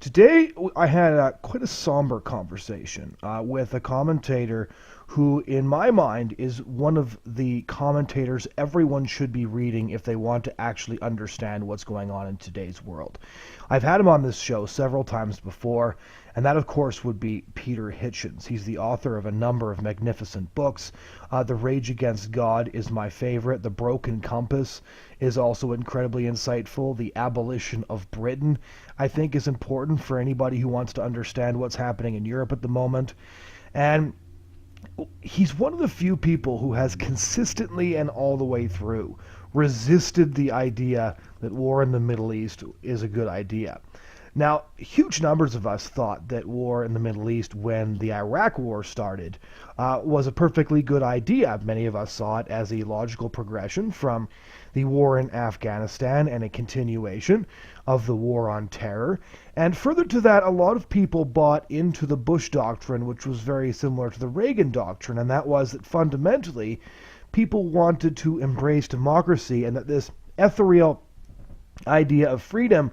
Today, I had quite a somber conversation with a commentator who, in my mind, is one of the commentators everyone should be reading if they want to actually understand what's going on in today's world. I've had him on this show several times before, and that, of course, would be Peter Hitchens. He's the author of a number of magnificent books. The Rage Against God is my favorite. The Broken Compass is also incredibly insightful. The Abolition of Britain, I think, is important for anybody who wants to understand what's happening in Europe at the moment. And he's one of the few people who has consistently and all the way through resisted the idea that war in the Middle East is a good idea. Now, huge numbers of us thought that war in the Middle East when the Iraq War started was a perfectly good idea. Many of us saw it as a logical progression from the war in Afghanistan and a continuation of the war on terror. And further to that, a lot of people bought into the Bush doctrine, which was very similar to the Reagan doctrine, and that was that fundamentally people wanted to embrace democracy and that this ethereal idea of freedom,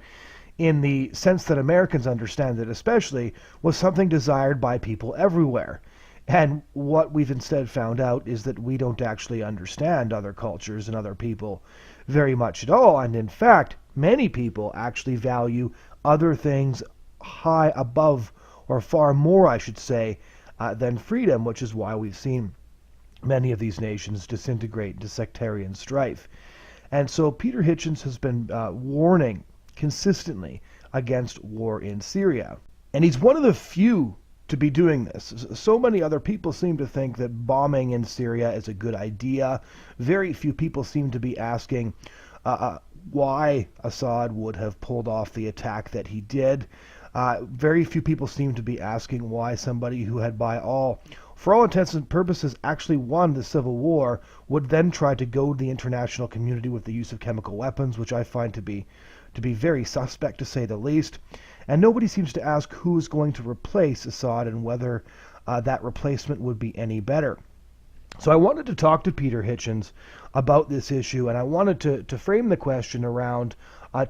in the sense that Americans understand it especially, was something desired by people everywhere. And what we've instead found out is that we don't actually understand other cultures and other people very much at all. And in fact, many people actually value other things high above, or far more, I should say, than freedom, which is why we've seen many of these nations disintegrate into sectarian strife. And so Peter Hitchens has been warning consistently against war in Syria. And he's one of the few to be doing this. So many other people seem to think that bombing in Syria is a good idea. Very few people seem to be asking why Assad would have pulled off the attack that he did. Very few people seem to be asking why somebody who had, for all intents and purposes, actually won the civil war would then try to goad the international community with the use of chemical weapons, which I find to be very suspect, to say the least. And nobody seems to ask who is going to replace Assad and whether that replacement would be any better. So I wanted to talk to Peter Hitchens about this issue, and I wanted to frame the question around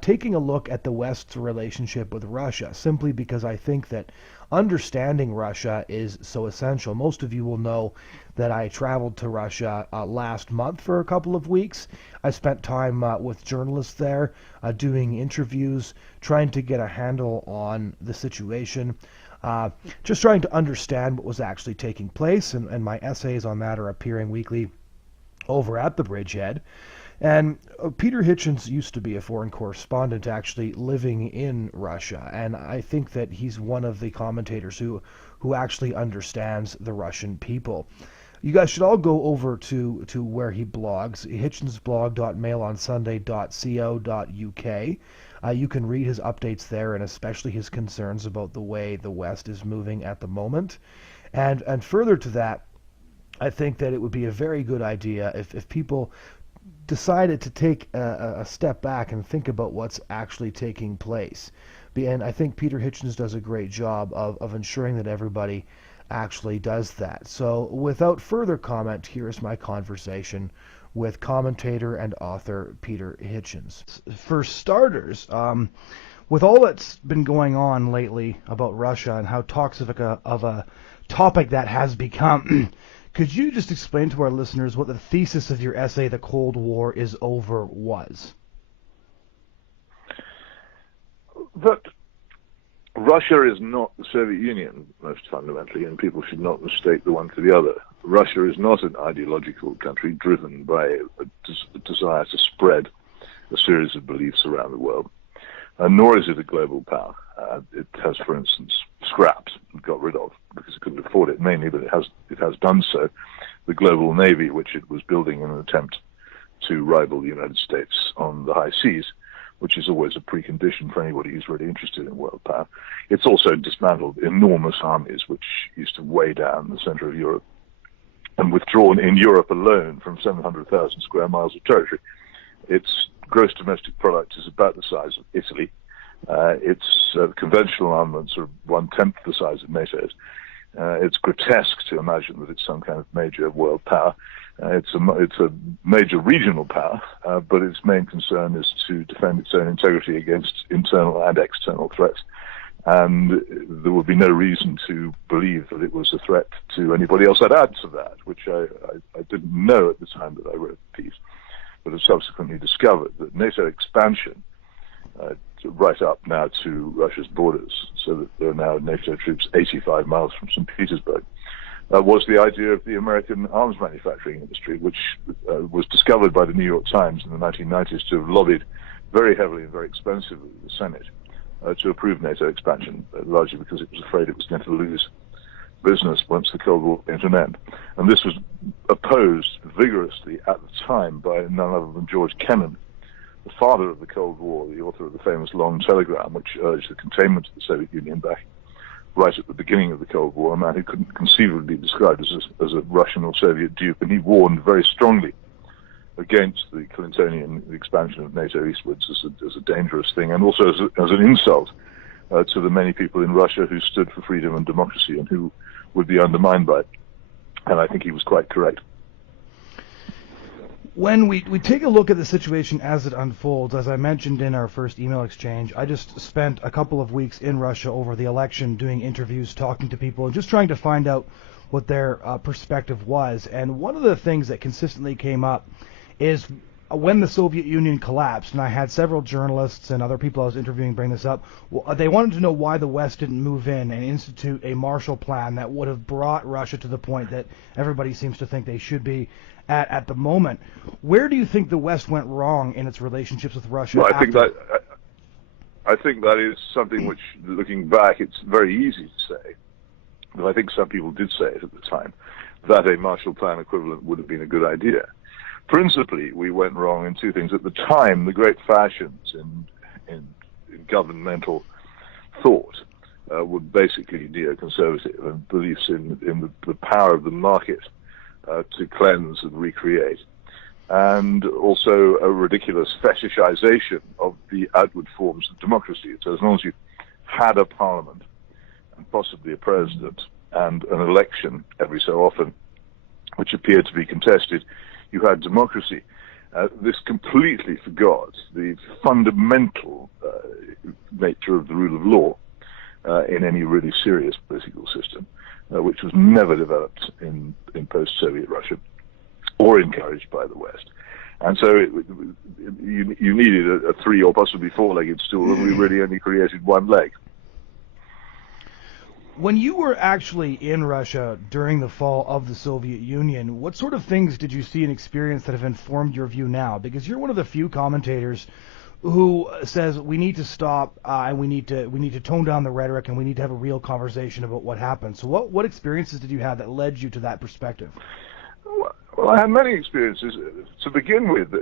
taking a look at the West's relationship with Russia, simply because I think that understanding Russia is so essential. Most of you will know that I traveled to Russia last month for a couple of weeks. I spent time with journalists there, doing interviews, trying to get a handle on the situation, just trying to understand what was actually taking place, and my essays on that are appearing weekly over at the Bridgehead. And Peter Hitchens used to be a foreign correspondent actually living in Russia, and I think that he's one of the commentators who actually understands the Russian people. You guys should all go over to where he blogs, hitchensblog.mailonsunday.co.uk. You can read his updates there, and especially his concerns about the way the West is moving at the moment. And further to that, I think that it would be a very good idea if people decided to take a step back and think about what's actually taking place. And I think Peter Hitchens does a great job of ensuring that everybody actually does that. So without further comment, here's my conversation with commentator and author Peter Hitchens. For starters, with all that's been going on lately about Russia and how toxic of a topic that has become, could you just explain to our listeners what the thesis of your essay, "The Cold War is Over," was? That Russia is not the Soviet Union, most fundamentally, and people should not mistake the one for the other. Russia is not an ideological country driven by a desire to spread a series of beliefs around the world, nor is it a global power. It has, for instance, scrapped and got rid of, because it couldn't afford it, mainly, but it has done so, the global navy, which it was building in an attempt to rival the United States on the high seas, which is always a precondition for anybody who's really interested in world power. It's also dismantled enormous armies, which used to weigh down the center of Europe, and withdrawn in Europe alone from 700,000 square miles of territory. Its gross domestic product is about the size of Italy. Its conventional armaments are 1/10 the size of NATO's. It's grotesque to imagine that it's some kind of major world power. It's a major regional power, but its main concern is to defend its own integrity against internal and external threats. and there would be no reason to believe that it was a threat to anybody else. I'd add to that, which I didn't know at the time that I wrote the piece, but have subsequently discovered, that NATO expansion right up now to Russia's borders, so that there are now NATO troops 85 miles from St. Petersburg, was the idea of the American arms manufacturing industry, which was discovered by the New York Times in the 1990s to have lobbied very heavily and very expensively the Senate to approve NATO expansion, largely because it was afraid it was going to lose business once the Cold War came to an end. And this was opposed vigorously at the time by none other than George Kennan, the father of the Cold War, the author of the famous Long Telegram, which urged the containment of the Soviet Union back right at the beginning of the Cold War, a man who couldn't conceivably be described as a Russian or Soviet dupe, and he warned very strongly against the Clintonian expansion of NATO eastwards as a dangerous thing, and also as an insult to the many people in Russia who stood for freedom and democracy and who would be undermined by it. And I think he was quite correct. When we take a look at the situation as it unfolds, as I mentioned in our first email exchange, I just spent a couple of weeks in Russia over the election doing interviews, talking to people, and just trying to find out what their perspective was. And one of the things that consistently came up is when the Soviet Union collapsed, and I had several journalists and other people I was interviewing bring this up, they wanted to know why the West didn't move in and institute a Marshall Plan that would have brought Russia to the point that everybody seems to think they should be at the moment. Where do you think the West went wrong in its relationships with Russia? Well, I think that is something which, looking back, it's very easy to say, but I think some people did say it at the time, that a Marshall Plan equivalent would have been a good idea. Principally, we went wrong in two things. At the time, the great fashions in governmental thought were basically neoconservative, and beliefs in the power of the market to cleanse and recreate, and also a ridiculous fetishization of the outward forms of democracy. So as long as you had a parliament and possibly a president and an election every so often, which appeared to be contested, you had democracy. This completely forgot the fundamental nature of the rule of law in any really serious political system, which was never developed in post-Soviet Russia or encouraged by the West. And so you needed a three or possibly four-legged stool, and we really only created one leg. When you were actually in Russia during the fall of the Soviet Union, what sort of things did you see and experience that have informed your view now? Because you're one of the few commentators who says we need to stop and we need to tone down the rhetoric and we need to have a real conversation about what happened. So what experiences did you have that led you to that perspective? Well, I had many experiences. To begin with,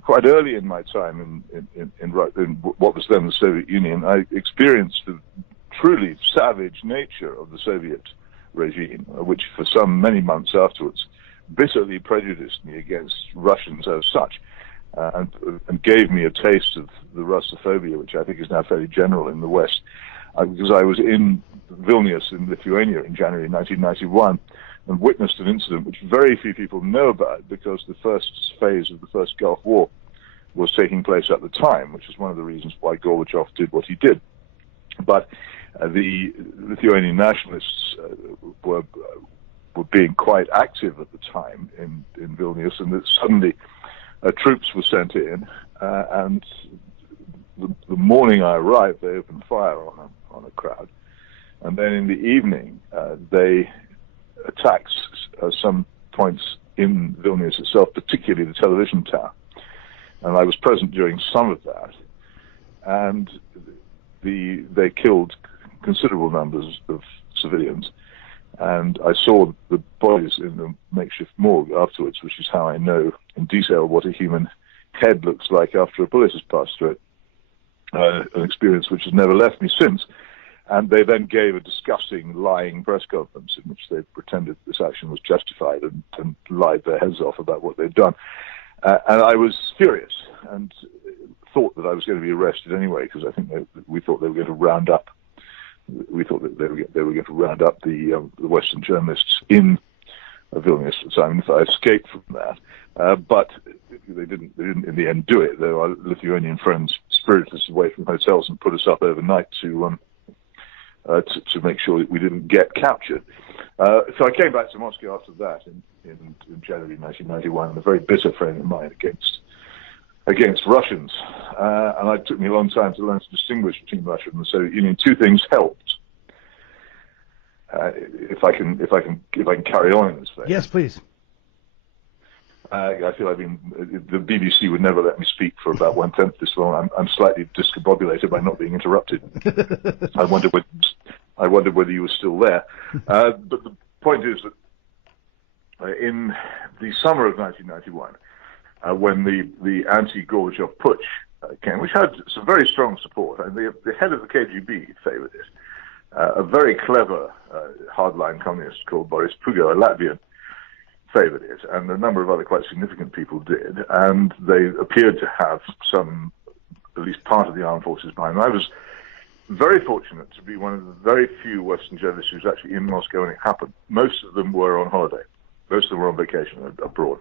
quite early in my time in what was then the Soviet Union, I experienced the truly savage nature of the Soviet regime, which for many months afterwards bitterly prejudiced me against Russians as such, and gave me a taste of the Russophobia, which I think is now fairly general in the West, because I was in Vilnius in Lithuania in January 1991 and witnessed an incident which very few people know about, because the first phase of the first Gulf War was taking place at the time, which is one of the reasons why Gorbachev did what he did. But the Lithuanian nationalists were being quite active at the time in Vilnius, and that suddenly troops were sent in, and the morning I arrived, they opened fire on a crowd, and then in the evening they attacked some points in Vilnius itself, particularly the television tower, and I was present during some of that, and they killed considerable numbers of civilians, and I saw the bodies in the makeshift morgue afterwards, which is how I know in detail what a human head looks like after a bullet has passed through it, an experience which has never left me since. And they then gave a disgusting, lying press conference in which they pretended this action was justified and lied their heads off about what they'd done. And I was furious and thought that I was going to be arrested anyway, because I think we thought they were going to round up. We thought that they were going to round up the Western journalists in Vilnius at the time. So I escaped from that, but they didn't in the end do it. Though our Lithuanian friends spirited us away from hotels and put us up overnight to to make sure that we didn't get captured. So I came back to Moscow after that in January 1991, a very bitter frame of mind against Russians. And it took me a long time to learn to distinguish between Russia and the Soviet Union. Two things helped. If I can carry on in this vein. Yes, please. I feel the BBC would never let me speak for about 1/10 this long. I'm slightly discombobulated by not being interrupted. I wondered whether you were still there. But the point is that in the summer of 1991, when the anti-Gorbachev putsch came, which had some very strong support, and the head of the KGB favored it, a very clever hardline communist called Boris Pugo, a Latvian, favored it, and a number of other quite significant people did, and they appeared to have at least part of the armed forces behind them. I was very fortunate to be one of the very few Western journalists who was actually in Moscow when it happened. Most of them were on holiday. Most of them were on vacation abroad.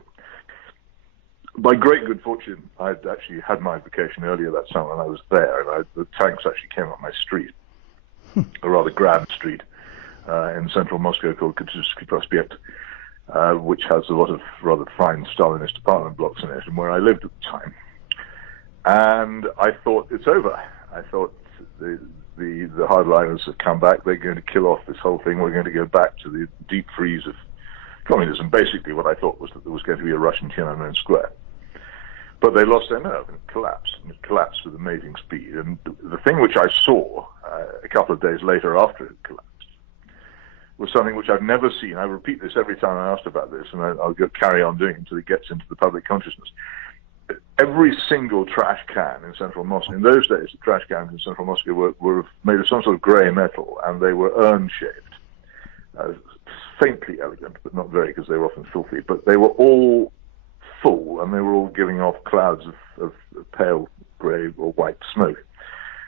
By great good fortune, I'd actually had my vacation earlier that summer, and I was there, and the tanks actually came up my street, a rather grand street in central Moscow called Kutuzovsky Prospect, which has a lot of rather fine Stalinist apartment blocks in it, and where I lived at the time. And I thought, it's over. I thought the hardliners have come back. They're going to kill off this whole thing. We're going to go back to the deep freeze of communism. Basically, what I thought was that there was going to be a Russian Tiananmen Square. But they lost their nerve and it collapsed. And it collapsed with amazing speed. And the thing which I saw a couple of days later after it collapsed was something which I've never seen. I repeat this every time I asked about this, and I'll carry on doing it until it gets into the public consciousness. Every single trash can in central Moscow, in those days, the trash cans in central Moscow were made of some sort of grey metal, and they were urn-shaped. Faintly elegant, but not very, because they were often filthy. But they were all full, and they were all giving off clouds of pale grey or white smoke.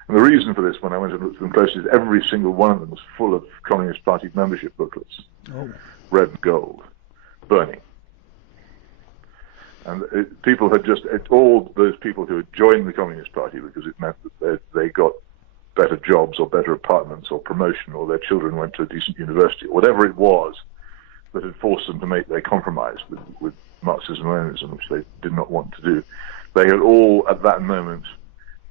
And the reason for this, when I went and looked at them closely, is every single one of them was full of Communist Party membership booklets, red and gold, burning. And people had all those people who had joined the Communist Party because it meant that they got better jobs or better apartments or promotion, or their children went to a decent university, or whatever it was that had forced them to make their compromise with Marxism and Leninism, which they did not want to do. They had all, at that moment,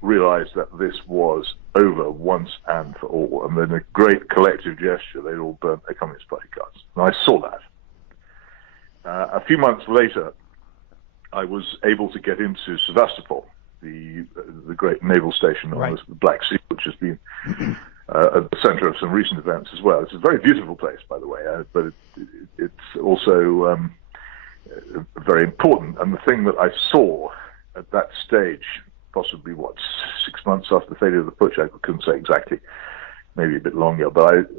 realized that this was over once and for all, and in a great collective gesture, they'd all burnt their Communist Party cards. And I saw that. A few months later, I was able to get into Sevastopol, the great naval station on the Black Sea, which has been at the center of some recent events as well. It's a very beautiful place, by the way, but it's also very important. And the thing that I saw at that stage, possibly, 6 months after the failure of the putsch, I couldn't say exactly, maybe a bit longer, but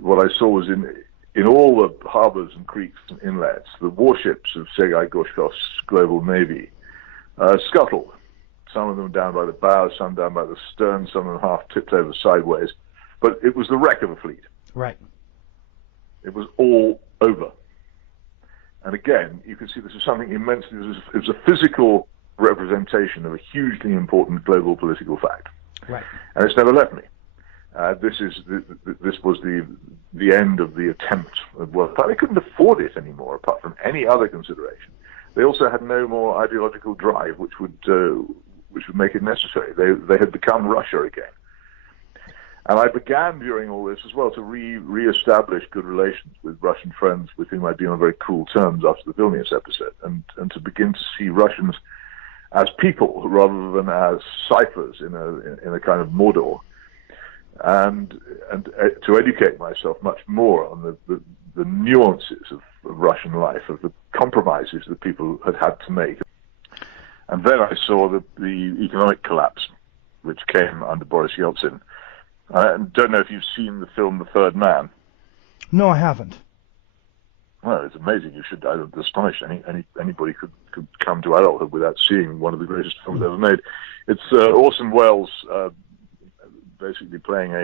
what I saw was in all the harbors and creeks and inlets, the warships of Sergei Gorshkov's global navy scuttled. Some of them down by the bow, some down by the stern, some of them half tipped over sideways. But it was the wreck of a fleet. Right. It was all over. And again, you can see this is something immensely, it was a physical representation of a hugely important global political fact. Right. And it's never left me. This was the end of the attempt. Well, they couldn't afford it anymore, apart from any other consideration. They also had no more ideological drive, which would make it necessary. They had become Russia again. And I began during all this as well to re-establish good relations with Russian friends with whom I'd been on very cool terms after the Vilnius episode, and to begin to see Russians as people rather than as ciphers in a kind of Mordor, and to educate myself much more on the nuances of Russian life, of the compromises that people had to make. And then I saw the economic collapse, which came under Boris Yeltsin. I don't know if you've seen the film The Third Man. No, I haven't. Well, it's amazing. You should. I'm astonished anybody could come to adulthood without seeing one of the greatest films ever made. It's Orson Welles basically playing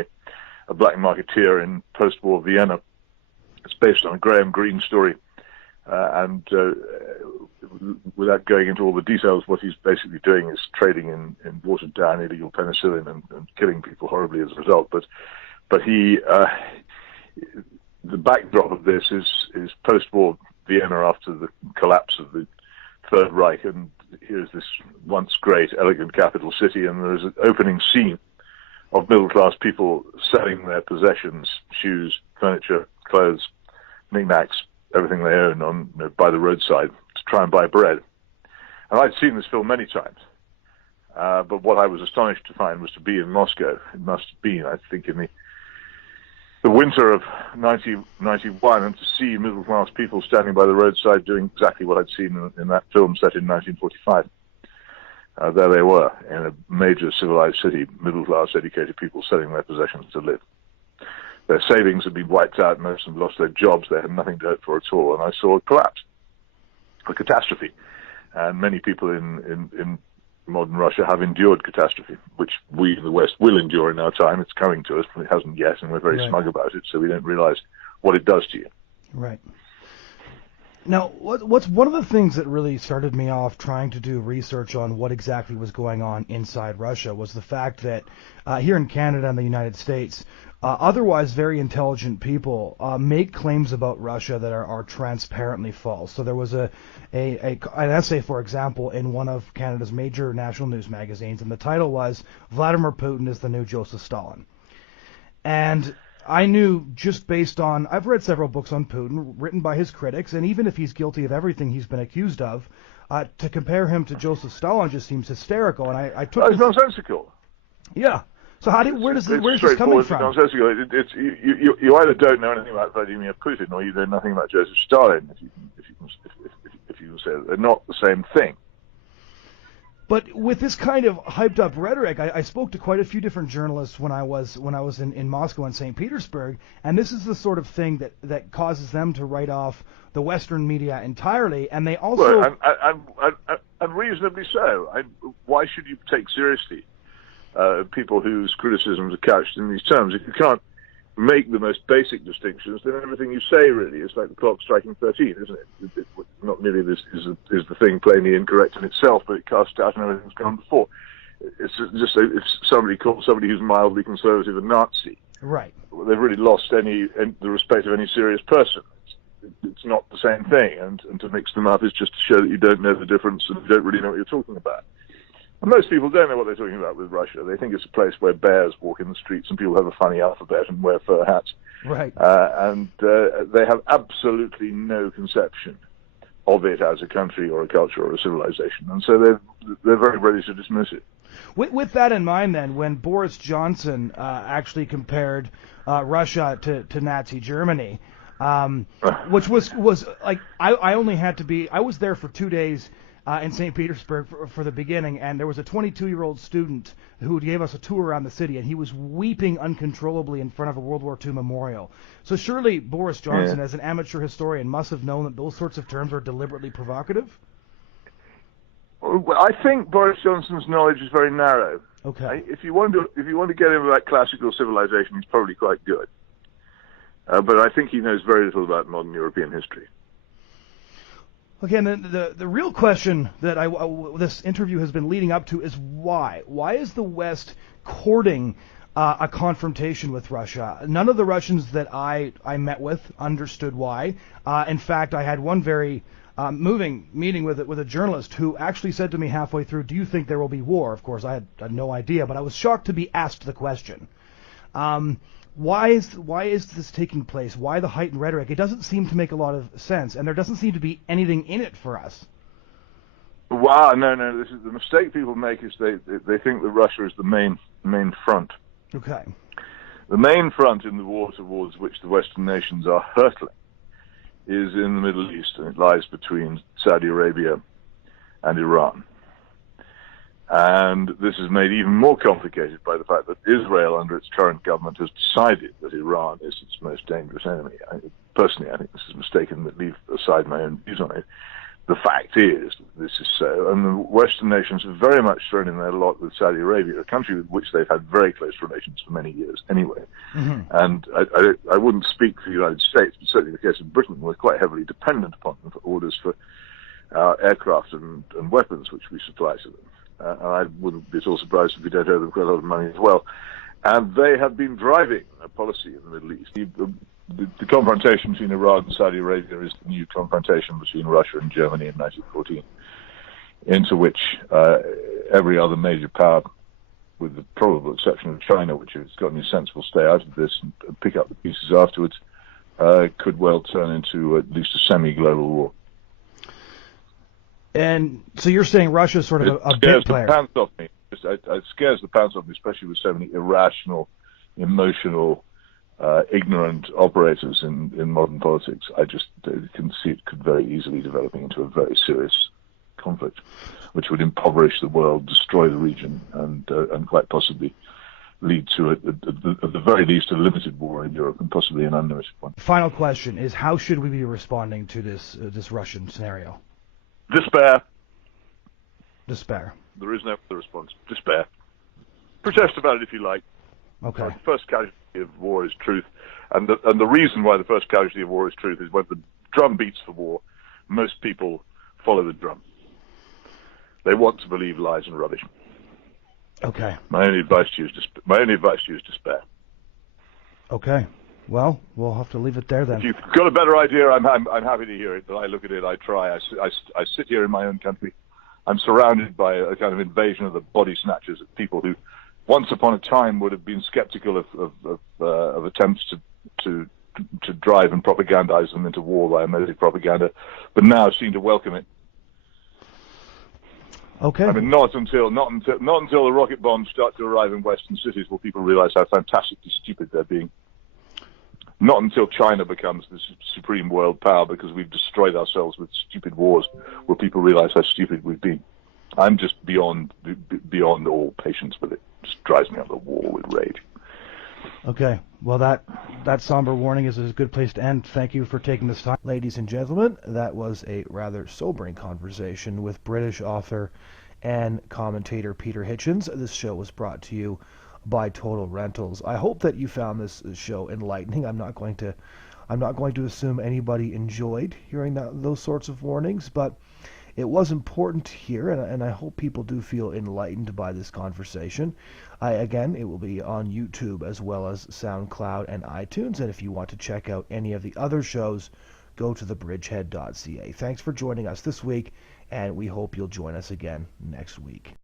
a black marketeer in post-war Vienna. It's based on a Graham Greene story, and without going into all the details, what he's basically doing is trading in watered-down illegal penicillin and killing people horribly as a result. But But the backdrop of this is post-war Vienna after the collapse of the Third Reich, and here's this once great, elegant capital city, and there's an opening scene of middle-class people selling their possessions, shoes, furniture, clothes, knickknacks, everything they own by the roadside to try and buy bread. And I'd seen this film many times, but what I was astonished to find was to be in Moscow. It must have been, I think, in the winter of 1991, and to see middle-class people standing by the roadside doing exactly what I'd seen in that film set in 1945. There they were, in a major civilized city, middle-class, educated people selling their possessions to live. Their savings had been wiped out, most of them lost their jobs, they had nothing to hope for at all, and I saw a collapse, a catastrophe. And many people in modern Russia have endured catastrophe, which we in the West will endure in our time. It's coming to us, but it hasn't yet, and we're very smug about it, so we don't realize what it does to you. Right. Now, what's one of the things that really started me off trying to do research on what exactly was going on inside Russia was the fact that here in Canada and the United States, otherwise very intelligent people make claims about Russia that are transparently false. So there was an essay, for example, in one of Canada's major national news magazines, and the title was "Vladimir Putin is the New Joseph Stalin." And I knew just based on, I've read several books on Putin written by his critics, and even if he's guilty of everything he's been accused of, to compare him to Joseph Stalin just seems hysterical. And I took it's nonsensical. Yeah. So where's this coming from? Nonsensical. You either don't know anything about Vladimir Putin, or you know nothing about Joseph Stalin. If you say they're not the same thing. But with this kind of hyped up rhetoric, I spoke to quite a few different journalists when I was in Moscow and St. Petersburg, and this is the sort of thing that causes them to write off the Western media entirely, and they also and reasonably so. Why should you take seriously people whose criticisms are couched in these terms? If you can't make the most basic distinctions, then everything you say really is like the clock striking 13, isn't it? Not merely this is the thing plainly incorrect in itself, but it casts doubt on everything that's gone before. It's just if somebody calls somebody who's mildly conservative a Nazi, right? They've really lost the respect of any serious person. It's not the same thing, and to mix them up is just to show that you don't know the difference and you don't really know what you're talking about. And most people don't know what they're talking about with Russia. They think it's a place where bears walk in the streets and people have a funny alphabet and wear fur hats. Right. And they have absolutely no conception of it as a country or a culture or a civilization. And so they're very ready to dismiss it. With that in mind, then, when Boris Johnson actually compared Russia to Nazi Germany, which was like, I was there for 2 days in St. Petersburg for the beginning, and there was a 22-year-old student who gave us a tour around the city, and he was weeping uncontrollably in front of a World War II memorial. So surely Boris Johnson, as an amateur historian, must have known that those sorts of terms are deliberately provocative? Well, I think Boris Johnson's knowledge is very narrow. Okay. If you want to get him about classical civilization, he's probably quite good. But I think he knows very little about modern European history. Okay, and the real question that this interview has been leading up to is why? Why is the West courting a confrontation with Russia? None of the Russians that I met with understood why. In fact, I had one very moving meeting with a journalist who actually said to me halfway through, "Do you think there will be war?" Of course, I had no idea, but I was shocked to be asked the question. Why is this taking place? Why the heightened rhetoric? It doesn't seem to make a lot of sense, and there doesn't seem to be anything in it for us. Wow, no. This is the mistake people make is they think that Russia is the main front. Okay. The main front in the war towards which the Western nations are hurtling is in the Middle East, and it lies between Saudi Arabia and Iran. And this is made even more complicated by the fact that Israel, under its current government, has decided that Iran is its most dangerous enemy. Personally, I think this is mistaken, but leave aside my own views on it. The fact is that this is so, and the Western nations have very much thrown in their lot with Saudi Arabia, a country with which they've had very close relations for many years anyway. Mm-hmm. And I wouldn't speak for the United States, but certainly the case of Britain, we're quite heavily dependent upon them for orders for aircraft and weapons which we supply to them. And I wouldn't be at all surprised if we don't owe them quite a lot of money as well. And they have been driving a policy in the Middle East. The confrontation between Iran and Saudi Arabia is the new confrontation between Russia and Germany in 1914, into which every other major power, with the probable exception of China, which has got any sense will stay out of this and pick up the pieces afterwards, could well turn into at least a semi-global war. And so you're saying Russia's sort of a big player. It scares the pants off me. It scares the pants off me, especially with so many irrational, emotional, ignorant operators in modern politics. I just can see it could very easily developing into a very serious conflict, which would impoverish the world, destroy the region, and quite possibly lead to, at the very least, a limited war in Europe and possibly an unlimited one. Final question is, how should we be responding to this Russian scenario? Despair. Despair. There is no other response. Despair. Protest about it if you like. Okay. The first casualty of war is truth, and the reason why the first casualty of war is truth is when the drum beats for war, most people follow the drum. They want to believe lies and rubbish. Okay. My only advice to you is despair. Okay. Well, we'll have to leave it there then. If you've got a better idea, I'm happy to hear it. But I look at it, I try. I sit here in my own country. I'm surrounded by a kind of invasion of the body snatchers of people who, once upon a time, would have been skeptical of attempts to drive and propagandize them into war by emotive propaganda, but now seem to welcome it. Okay. I mean, not until the rocket bombs start to arrive in Western cities will people realize how fantastically stupid they're being. Not until China becomes the supreme world power, because we've destroyed ourselves with stupid wars, will people realize how stupid we've been. I'm just beyond all patience with it. It just drives me up the wall with rage. Okay. Well, that somber warning is a good place to end. Thank you for taking this time. Ladies and gentlemen, that was a rather sobering conversation with British author and commentator Peter Hitchens. This show was brought to you by Total Rentals. I hope that you found this show enlightening. I'm not going to assume anybody enjoyed hearing those sorts of warnings, but it was important to hear, and I hope people do feel enlightened by this conversation. Again, it will be on YouTube as well as SoundCloud and iTunes, and if you want to check out any of the other shows, go to thebridgehead.ca. Thanks for joining us this week, and we hope you'll join us again next week.